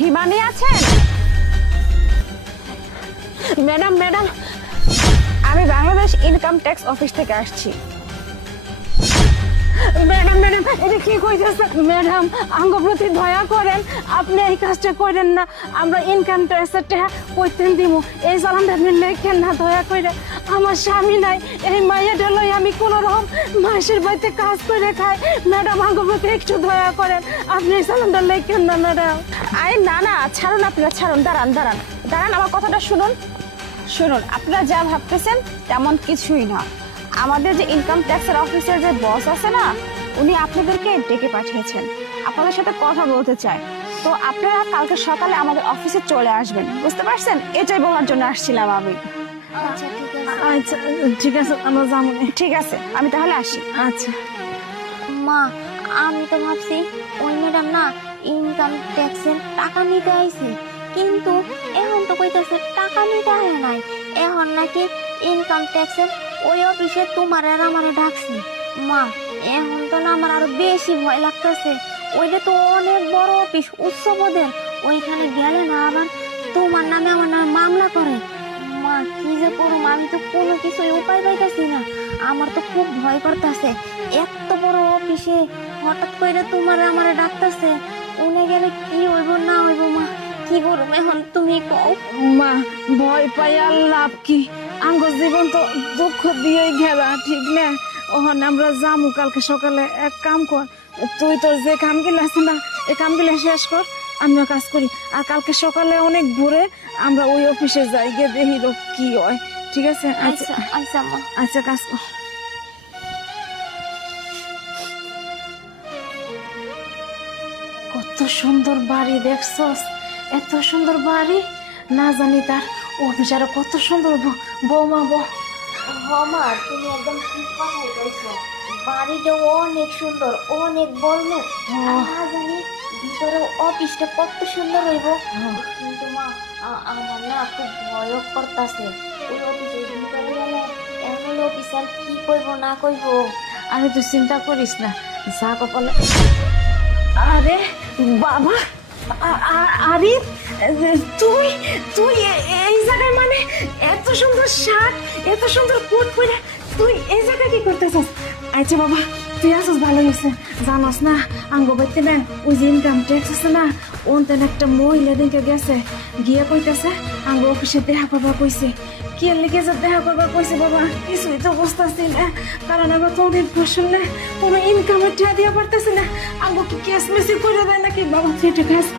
হিমানি আছেন? Madam madam, আমি Bangladesh income tax office থেকে আসছি। ম্যাডাম ম্যাডাম, এটা কি কইতেছেন? ম্যাডাম, আঙ্গ প্রতি দয়া করেন, আপনি এই কাজটা করেন না। আমরা ইনকাম ট্যাক্সের টাকা কইতেন দিব, এই চালানটা আপনি লেখেন না দয়া করে। আমার স্বামী নাই, এই মাইয়াটা লই আমি কোন রকম মাসের বাড়িতে কাজ করে খাই। ম্যাডাম, আঙ্গ প্রতি একটু দয়া করেন, আপনি এই চালানটা লেখেন না ম্যাডাম। আরে না না, ছাড়ুন, আপনারা ছাড়ুন। দাঁড়ান দাঁড়ান দাঁড়ান, আমার কথাটা শুনুন। শুনুন, আপনারা যা ভাবতেছেন তেমন কিছুই না। আমাদের যে ইনকাম ট্যাক্সের অফিসের যে বস আছে না, উনি আপনাদেরকে ডেকে পাঠিয়েছেন, আপনাদের সাথে কথা বলতে চায়। তো আপনারা কালকে সকালে আমাদের অফিসে চলে আসবেন, বুঝতে পারছেন? এটাই বলার জন্য আসছিলাম আমি। আচ্ছা ঠিক আছে, আমরা যাবো। ঠিক আছে, আমি তাহলে আসি। আচ্ছা মা, আমি তো ভাবছি ওই ম্যাডাম না ইনকাম ট্যাক্সের টাকা নিতে আইছে, কিন্তু এখন তো কইতাছে টাকা নিতে আয় নাই। এখন নাকি ইনকাম ট্যাক্সের ওই অফিসে তোমার আর আমারে ডাকছি। মা, এখন তো না আমার আরো বেশি ভয় লাগতেছে। ওইটা তো অনেক বড় অফিস, উচ্চ পদের। ওইখানে গেলে না আবার তোমার নামে আমার নামে মামলা করে। মা, কি যে করুম, আমি তো কোনো কিছুই উপায় পাইতেছি না। আমার তো খুব ভয় করতেছে, এত বড় অফিসে হঠাৎ করে তোমার আমার ডাকতেছে। উনি গেলে কি হইব না হইব, মা কি করুম এখন তুমি কও। মা, ভয় পাই আর লাভ কি? আঙ্গ জীবন তো দুঃখ দিয়ে ঘেরা, ঠিক না? ওখানে আমরা যামু কালকে সকালে। এক কাম কর, তুই তোর যে কামগুলো আছে না, এই কামগুলো শেষ কর, আমিও কাজ করি। আর কালকে সকালে অনেক ভোরে আমরা ওই অফিসে যাই, গিয়ে দেখি তো কি হয়। ঠিক আছে? আচ্ছা আচ্ছা মা। আচ্ছা, কাজ কর। কত সুন্দর বাড়ি দেখছস? এত সুন্দর বাড়ি, না জানি তার অফিস আরো কত সুন্দর। বৌমা মা, তুমি একদম ঠিক কথাই বলছো। বাড়িটা অনেক সুন্দর, অনেক বড়। না জানি ভিতরে অফিসটা কত সুন্দর হইব। কিন্তু মা, আমার না খুব ভয় করতেছে। ওই অফিসের ভিতরে গেলে এখন অফিসার কি কইব না কইব। আরে তুই চিন্তা করিস না, যা কপালে। আরে বাবা, আরে তুই তুই এই জায়গায়, মানে এত সুন্দর শার্ট, এত সুন্দর কোট পরে তুই এই জায়গায় কি করতেছিস? আচ্ছা বাবা, তুই আসিস, ভালো হয়েছে। জানাস না, আঙ্গ বাড়িতে না ওই যে ইনকাম ট্যাক্স আছে না, ওনতেন একটা মহিলা দিনকে গেছে, গিয়ে কইতেছে আঙ্গ অফিসে দেখা করবা কইছে। কি লেগে যে দেখা করবা কইছে বাবা, কিছুই তো বুঝতেছি না। কারণ আমরা তো অনেক ফসলে কোনো ইনকামের টাকা দিয়ে পারতেছি না। আঙ্গ কি ক্যাশ মেসি করে দেয় নাকি? বাবা তুই একটু কাজ